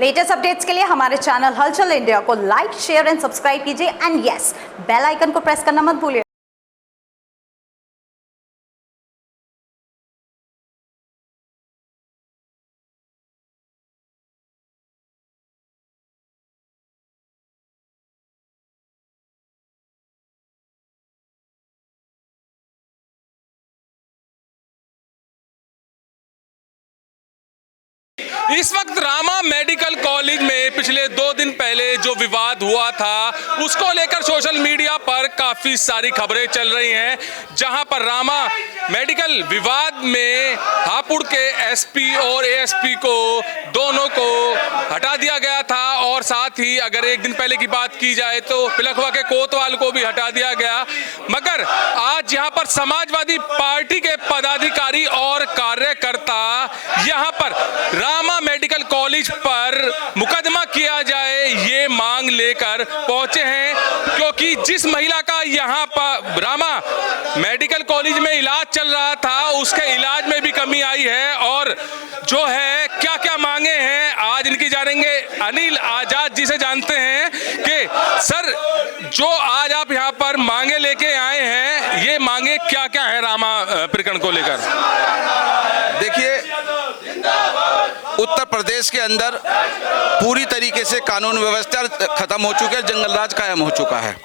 Latest updates के लिए हमारे चैनल हलचल इंडिया को लाइक, शेयर एंड सब्सक्राइब कीजिए एंड यस, बेल आइकन को प्रेस करना मत भूलिए। इस वक्त रामा मेडिकल कॉलेज में पिछले 2 दिन पहले जो विवाद हुआ था उसको लेकर सोशल मीडिया पर काफी सारी खबरें चल रही हैं, जहां पर रामा मेडिकल विवाद में हापुड़ के एसपी और एएसपी को दोनों को हटा दिया गया था और साथ ही अगर 1 दिन पहले की बात की जाए तो पिलखवा के कोतवाल को भी हटा दिया गया। मगर आज यहां पर समाजवादी पार्टी के पदाधिकारी और कार्यकर्ता यहां पर रामा मेडिकल कॉलेज पर मुकदमा किया जाए ये मांग लेकर पहुंचे हैं, क्योंकि जिस महिला का यहां पर रामा मेडिकल कॉलेज में इलाज चल रहा था उसके इलाज में भी कमी आई है और जो है क्या क्या मांगे हैं आज इनकी जानेंगे। अनिल आजाद जी से जानते हैं कि सर, जो आज आप यहां पर मांगे लेके आए हैं ये मांगे क्या क्या है रामा प्रकरण को लेकर? देखिए, उत्तर प्रदेश के अंदर पूरी तरीके से कानून व्यवस्था खत्म हो चुकी है, जंगल राज कायम हो चुका है।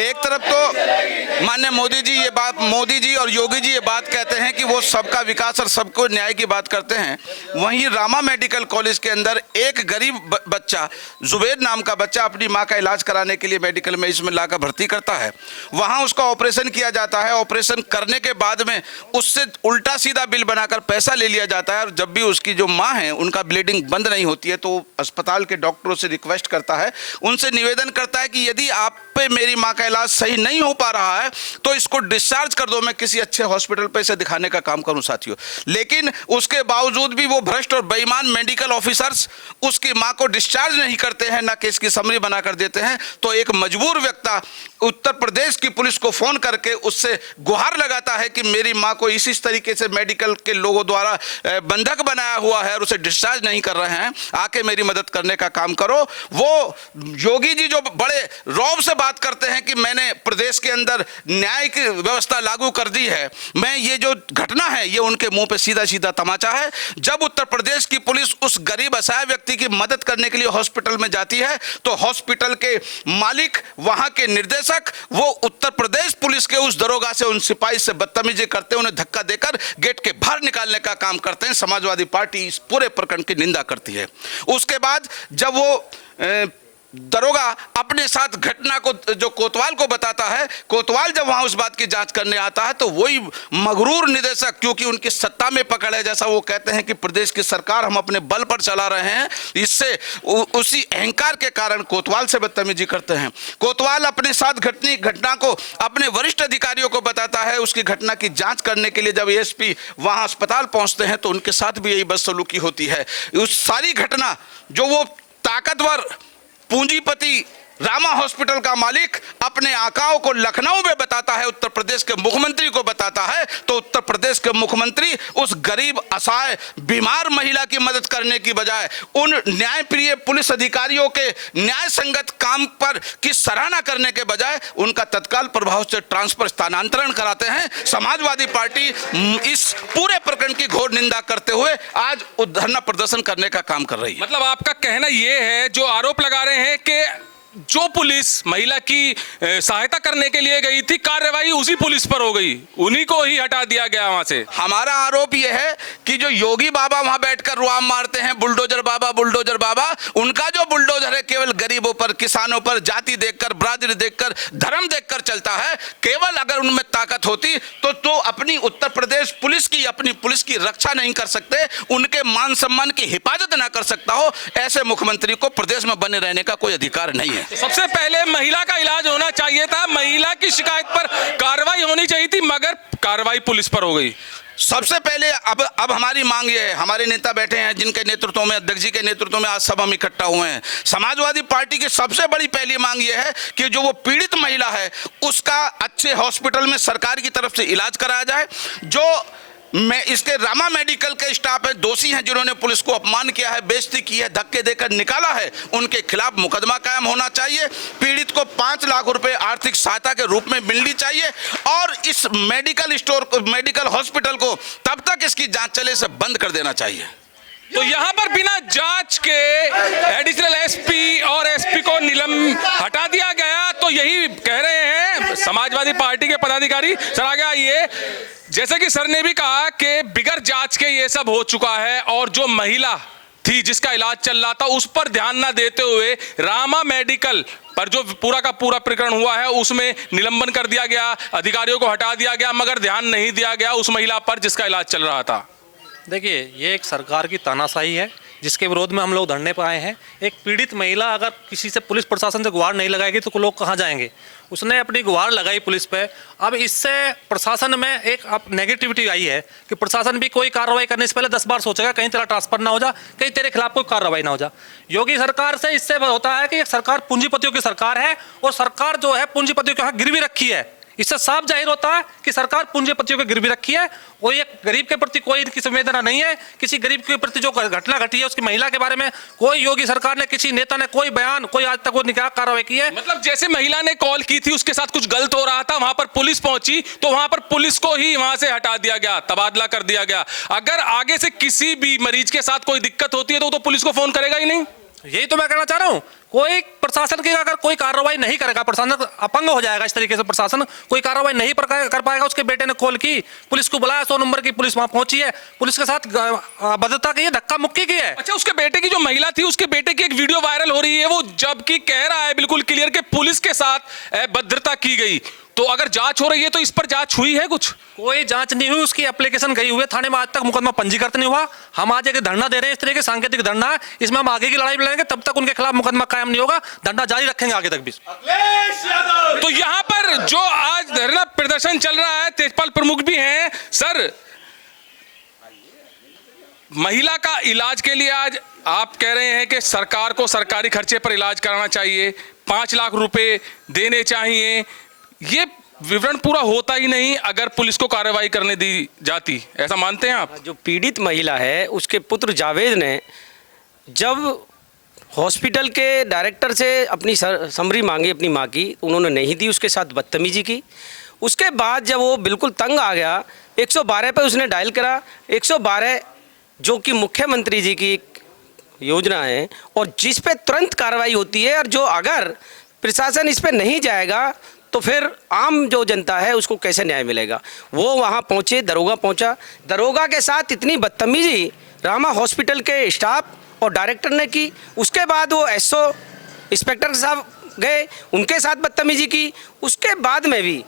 एक तरफ तो माननीय मोदी जी और योगी जी ये बात कहते हैं कि वो सबका विकास और सबको न्याय की बात करते हैं, वहीं रामा मेडिकल कॉलेज के अंदर एक गरीब बच्चा, जुबैर नाम का बच्चा, अपनी मां का इलाज कराने के लिए मेडिकल में इसमें लाकर भर्ती करता है। वहां उसका ऑपरेशन किया जाता है। ऑपरेशन करने के बाद में उससे उल्टा सीधा बिल बनाकर पैसा ले लिया जाता है और जब भी उसकी जो माँ है उनका ब्लीडिंग बंद नहीं होती है तो अस्पताल के डॉक्टरों से रिक्वेस्ट करता है, उनसे निवेदन करता है कि यदि आप पे मेरी माँ का इलाज सही नहीं हो पा रहा है तो इसको डिस्चार्ज कर दो, मैं किसी अच्छे हॉस्पिटल पे इसे दिखाने का काम करूं साथियों। लेकिन उसके बावजूद भी वो भ्रष्ट और बेईमान मेडिकल ऑफिसर्स उसकी माँ को डिस्चार्ज नहीं करते हैं, ना केस की समरी बना कर देते हैं। तो एक मजबूर व्यक्ति उत्तर प्रदेश की पुलिस को फोन करके उससे गुहार लगाता है कि मेरी माँ को इस तरीके से मेडिकल के लोगों द्वारा बंधक बनाया हुआ है और उसे डिस्चार्ज नहीं कर रहे हैं, आके मेरी मदद करने का काम करो। वो योगी जी जो बड़े रौब से बात करते हैं कि मैंने प्रदेश के अंदर न्याय की व्यवस्था लागू कर दी है, मैं ये जो घटना है ये उनके मुंह पे सीधा सीधा तमाचा है। जब उत्तर प्रदेश की पुलिस उस गरीब असहाय व्यक्ति की मदद करने के लिए हॉस्पिटल में जाती है तो हॉस्पिटल के मालिक, वहां के निर्देशक, वो उत्तर प्रदेश पुलिस के उस दरोगा से, उन सिपाही से बदतमीजी करते हैं, उन्हें धक्का देकर गेट के बाहर निकालने का काम करते हैं। समाजवादी पार्टी इस पूरे प्रकरण की निंदा करती है। उसके बाद जब वो दरोगा अपने साथ घटना को जो कोतवाल को बताता है, कोतवाल जब वहां उस बात की जांच करने आता है तो वही मगरूर निदेशक, क्योंकि उनकी सत्ता में पकड़ है, जैसा वो कहते हैं कि प्रदेश की सरकार हम अपने बल पर चला रहे हैं, इससे उसी अहंकार के कारण कोतवाल से बदतमीजी करते हैं। कोतवाल अपने साथ घटना को अपने वरिष्ठ अधिकारियों को बताता है। उसकी घटना की जांच करने के लिए जब एएसपी वहां अस्पताल पहुंचते हैं तो उनके साथ भी यही बदसलूकी होती है। उस सारी घटना जो वो ताकतवर पूंजीपति रामा हॉस्पिटल का मालिक अपने आकाओं को लखनऊ में बताता है, उत्तर प्रदेश के मुख्यमंत्री को बताता है, तो उत्तर प्रदेश के मुख्यमंत्री उस गरीब असहाय बीमार महिला की मदद करने की बजाय उन न्यायप्रिय पुलिस अधिकारियों के न्याय संगत काम पर की सराहना करने के बजाय उनका तत्काल प्रभाव से ट्रांसफर, स्थानांतरण कराते हैं। समाजवादी पार्टी इस पूरे प्रकरण की घोर निंदा करते हुए आज धरना प्रदर्शन करने का काम कर रही है। मतलब आपका कहना ये है, जो आरोप लगा रहे हैं कि जो पुलिस महिला की सहायता करने के लिए गई थी, कार्रवाई उसी पुलिस पर हो गई, उन्हीं को ही हटा दिया गया वहां से। हमारा आरोप यह है कि जो योगी बाबा वहां बैठकर रुआम मारते हैं, बुलडोजर बाबा, उनका जो बुलडोजर है केवल गरीबों पर, किसानों पर, जाति देखकर, बरादरी देखकर, धर्म देखकर चलता है। केवल अगर उनमें ताकत होती तो अपनी उत्तर प्रदेश पुलिस की, अपनी पुलिस की रक्षा नहीं कर सकते, उनके मान सम्मान की हिफाजत ना कर सकता हो, ऐसे मुख्यमंत्री को प्रदेश में बने रहने का कोई अधिकार नहीं है। तो सबसे पहले महिला का इलाज होना चाहिए था, महिला की शिकायत पर कार्रवाई होनी चाहिए थी, मगर कार्रवाई पुलिस पर हो गई। सबसे पहले अब हमारी मांग ये है, हमारे नेता बैठे हैं जिनके नेतृत्व में, अध्यक्ष जी के नेतृत्व में आज सब हम इकट्ठा हुए हैं। समाजवादी पार्टी की सबसे बड़ी पहली मांग ये है कि जो वो पीड़ित महिला है उसका अच्छे हॉस्पिटल में सरकार की तरफ से इलाज कराया जाए। जो मैं इसके रामा मेडिकल के स्टाफ है, दोषी हैं जिन्होंने पुलिस को अपमान किया है, बेइज्जती की है, धक्के देकर निकाला है, उनके खिलाफ मुकदमा कायम होना चाहिए। पीड़ित को 5 लाख रुपए आर्थिक सहायता के रूप में मिलनी चाहिए और इस मेडिकल हॉस्पिटल को तब तक इसकी जांच चले से बंद कर देना चाहिए। तो यहाँ पर बिना जांच के एडिशनल एसपी और एसपी को हटा दिया गया, तो यही कह रहे हैं समाजवादी पार्टी के पदाधिकारी। सर आगे आइए। जैसे कि सर ने भी कहा कि बिगर जांच के ये सब हो चुका है और जो महिला थी जिसका इलाज चल रहा था उस पर ध्यान ना देते हुए रामा मेडिकल पर जो पूरा का पूरा प्रकरण हुआ है उसमें निलंबन कर दिया गया, अधिकारियों को हटा दिया गया, मगर ध्यान नहीं दिया गया उस महिला पर जिसका इलाज चल रहा था। देखिए, ये एक सरकार की तानाशाही है जिसके विरोध में हम लोग धरने पर आए हैं। एक पीड़ित महिला अगर किसी से पुलिस प्रशासन से गुहार नहीं लगाएगी तो लोग कहाँ जाएंगे? उसने अपनी गुहार लगाई पुलिस पे। अब इससे प्रशासन में एक अब नेगेटिविटी आई है कि प्रशासन भी कोई कार्रवाई करने से पहले 10 बार सोचेगा, कहीं तेरा ट्रांसफर ना हो जा, कहीं तेरे खिलाफ कोई कार्रवाई ना हो जा। योगी सरकार से इससे होता है कि एक सरकार पूंजीपतियों की सरकार है और सरकार जो है पूंजीपतियों के यहाँ गिरवी रखी है। इससे साफ जाहिर होता है कि सरकार पूंजीपतियों को गिरवी रखी है और ये गरीब के प्रति कोई इनकी संवेदना नहीं है। किसी गरीब के प्रति जो घटना घटी है उसकी महिला के बारे में कोई योगी सरकार ने, किसी नेता ने कोई बयान, कोई आज तक वो निकाह कार्रवाई की है। मतलब जैसे महिला ने कॉल की थी उसके साथ कुछ गलत हो रहा था, वहां पर पुलिस पहुंची तो वहां पर पुलिस को ही वहां से हटा दिया गया, तबादला कर दिया गया। अगर आगे से किसी भी मरीज के साथ कोई दिक्कत होती है तो पुलिस को फोन करेगा ही नहीं। यही तो मैं कहना चाह रहा हूँ। कोई प्रशासन की अगर कोई कार्रवाई नहीं करेगा, प्रशासन अपंग हो जाएगा। इस तरीके से प्रशासन कोई कार्रवाई नहीं कर पाएगा। उसके बेटे ने कॉल की, पुलिस को बुलाया, 100 नंबर की पुलिस वहां पहुंची है, पुलिस के साथ भद्रता की है, धक्का मुक्की की है। अच्छा, उसके बेटे की जो महिला थी उसके बेटे की एक वीडियो वायरल हो रही है, वो जबकि कह रहा है बिल्कुल क्लियर कि पुलिस के साथ भद्रता की गई। तो अगर जांच हो रही है तो इस पर जांच हुई है? कुछ कोई जांच नहीं हुई। उसकी एप्लीकेशन गई हुई है थाने में, आज तक मुकदमा पंजीकृत नहीं हुआ। हम आज एक धरना दे रहे हैं, इस तरह के सांकेतिक धरना है, इसमें हम आगे की लड़ाई लड़ेंगे। तब तक उनके खिलाफ मुकदमा कायम नहीं होगा, धरना जारी रखेंगे आगे तक भी। तो यहाँ पर जो आज धरना प्रदर्शन चल रहा है, तेजपाल प्रमुख भी हैं। सर, महिला का इलाज के लिए आज आप कह रहे हैं कि सरकार को सरकारी खर्चे पर इलाज कराना चाहिए, 5 लाख रुपए देने चाहिए। ये विवरण पूरा होता ही नहीं अगर पुलिस को कार्रवाई करने दी जाती, ऐसा मानते हैं आप? जो पीड़ित महिला है उसके पुत्र जावेद ने जब हॉस्पिटल के डायरेक्टर से अपनी समरी मांगी अपनी माँ की, उन्होंने नहीं दी, उसके साथ बदतमीजी की। उसके बाद जब वो बिल्कुल तंग आ गया, 112 पे उसने डायल करा। 112 जो कि मुख्यमंत्री जी की योजना है और जिस पे तुरंत कार्रवाई होती है, और जो अगर प्रशासन इस पे नहीं जाएगा तो फिर आम जो जनता है उसको कैसे न्याय मिलेगा। वो वहाँ पहुँचे, दरोगा पहुँचा, दरोगा के साथ इतनी बदतमीजी रामा हॉस्पिटल के स्टाफ और डायरेक्टर ने की। उसके बाद वो एसओ इंस्पेक्टर साहब गए, उनके साथ बदतमीजी की। उसके बाद में भी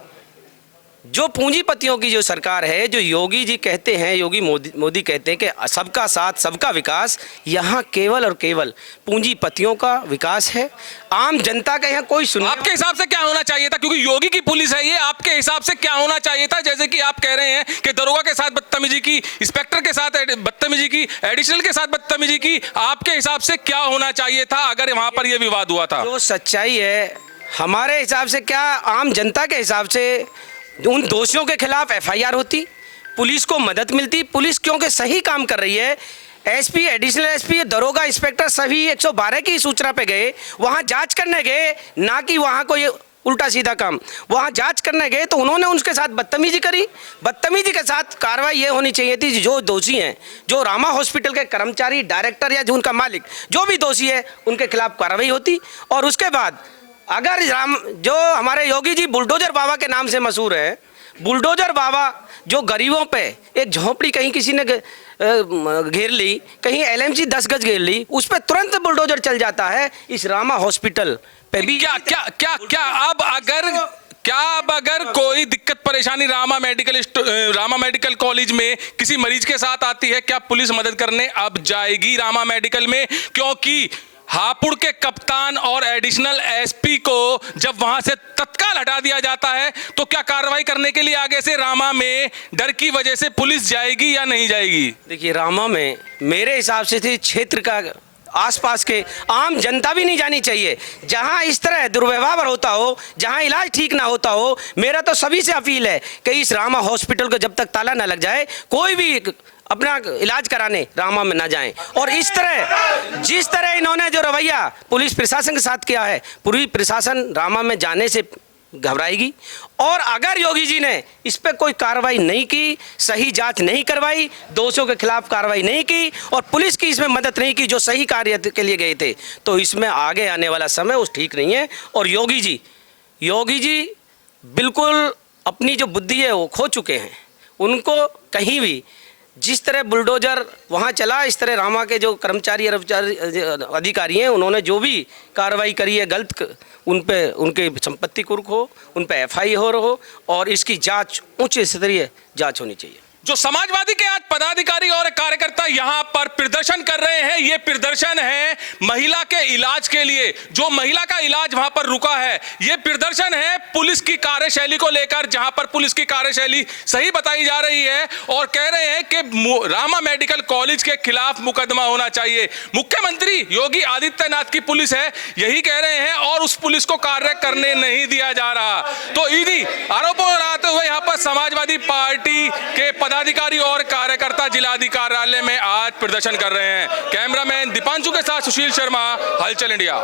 जो पूंजीपतियों की जो सरकार है, जो योगी जी कहते हैं, योगी मोदी कहते हैं कि सबका साथ सबका विकास, यहाँ केवल और केवल पूंजीपतियों का विकास है। आम जनता का यहाँ कोई सुन। आपके हिसाब से क्या होना चाहिए था? क्योंकि योगी की पुलिस है ये, आपके हिसाब से क्या होना चाहिए था? जैसे कि आप कह रहे हैं कि दरोगा के साथ बदतमीजी की, इंस्पेक्टर के साथ बदतमीजी की, एडिशनल के साथ बदतमीजी की, आपके हिसाब से क्या होना चाहिए था अगर वहां पर यह विवाद हुआ था? जो सच्चाई है हमारे हिसाब से, क्या आम जनता के हिसाब से उन दोषियों के खिलाफ एफआईआर होती, पुलिस को मदद मिलती। पुलिस क्योंकि सही काम कर रही है, एसपी, एडिशनल एसपी, दरोगा, इंस्पेक्टर सभी 112 की सूचना पे गए, वहाँ जांच करने गए, ना कि वहाँ कोई उल्टा सीधा काम। वहाँ जांच करने गए तो उन्होंने उनके साथ बदतमीजी करी। बदतमीजी के साथ कार्रवाई ये होनी चाहिए थी, जो दोषी हैं, जो रामा हॉस्पिटल के कर्मचारी, डायरेक्टर या जो उनका मालिक, जो भी दोषी है उनके खिलाफ कार्रवाई होती। और उसके बाद अगर जो हमारे योगी जी बुलडोजर बाबा के नाम से मशहूर है, बुलडोजर बाबा जो गरीबों पे एक झोंपड़ी कहीं किसी ने घेर ली, कहीं एलएमसी 10 गज घेर ली, उस पर तुरंत बुलडोजर चल जाता है। इस रामा हॉस्पिटल पे भी अब अगर कोई दिक्कत परेशानी रामा मेडिकल कॉलेज में किसी मरीज के साथ आती है, क्या पुलिस मदद करने अब जाएगी रामा मेडिकल में? क्योंकि हापुड़ के कप्तान और एडिशनल एसपी को जब वहां से तत्काल हटा दिया जाता है तो क्या कार्रवाई करने के लिए आगे से रामा में डर की वजह से पुलिस जाएगी या नहीं जाएगी? देखिए, रामा में मेरे हिसाब से क्षेत्र का आसपास के आम जनता भी नहीं जानी चाहिए। जहां इस तरह दुर्व्यवहार होता हो, जहां इलाज ठीक ना होता हो, मेरा तो सभी से अपील है कि इस रामा हॉस्पिटल को जब तक ताला ना लग जाए, कोई भी अपना इलाज कराने रामा में ना जाएं। और इस तरह जिस तरह इन्होंने जो रवैया पुलिस प्रशासन के साथ किया है, पूरी प्रशासन रामा में जाने से घबराएगी। और अगर योगी जी ने इस पर कोई कार्रवाई नहीं की, सही जांच नहीं करवाई, दोषियों के खिलाफ कार्रवाई नहीं की और पुलिस की इसमें मदद नहीं की जो सही कार्य के लिए गए थे, तो इसमें आगे आने वाला समय उस ठीक नहीं है। और योगी जी बिल्कुल अपनी जो बुद्धि है वो खो चुके हैं। उनको कहीं भी जिस तरह बुलडोजर वहाँ चला, इस तरह रामा के जो कर्मचारी अधिकारी हैं, उन्होंने जो भी कार्रवाई करी है गलत, उन पे उनके संपत्ति कुर्क हो, उन पे FIR हो और इसकी जांच उच्च स्तरीय जांच होनी चाहिए। जो समाजवादी के आज पदाधिकारी और कार्यकर्ता यहां पर प्रदर्शन कर रहे हैं, ये प्रदर्शन है महिला के इलाज के लिए। जो महिला का इलाज वहां पर रुका है, ये प्रदर्शन है पुलिस की कार्यशैली को लेकर, जहां पर पुलिस की कार्यशैली सही बताई जा रही है और कह रहे हैं कि रामा मेडिकल कॉलेज के खिलाफ मुकदमा होना चाहिए। मुख्यमंत्री योगी आदित्यनाथ की पुलिस है, यही कह रहे हैं और उस पुलिस को कार्य करने नहीं दिया जा रहा। तो इन्हीं आरोपों लगाते हुए यहां पर समाजवादी पार्टी के पदाधिकारी और कार्यकर्ता जिलाधिकारी कार्यालय में आज प्रदर्शन कर रहे हैं। कैमरामैन दीपांशु के साथ सुशील शर्मा, हलचल इंडिया।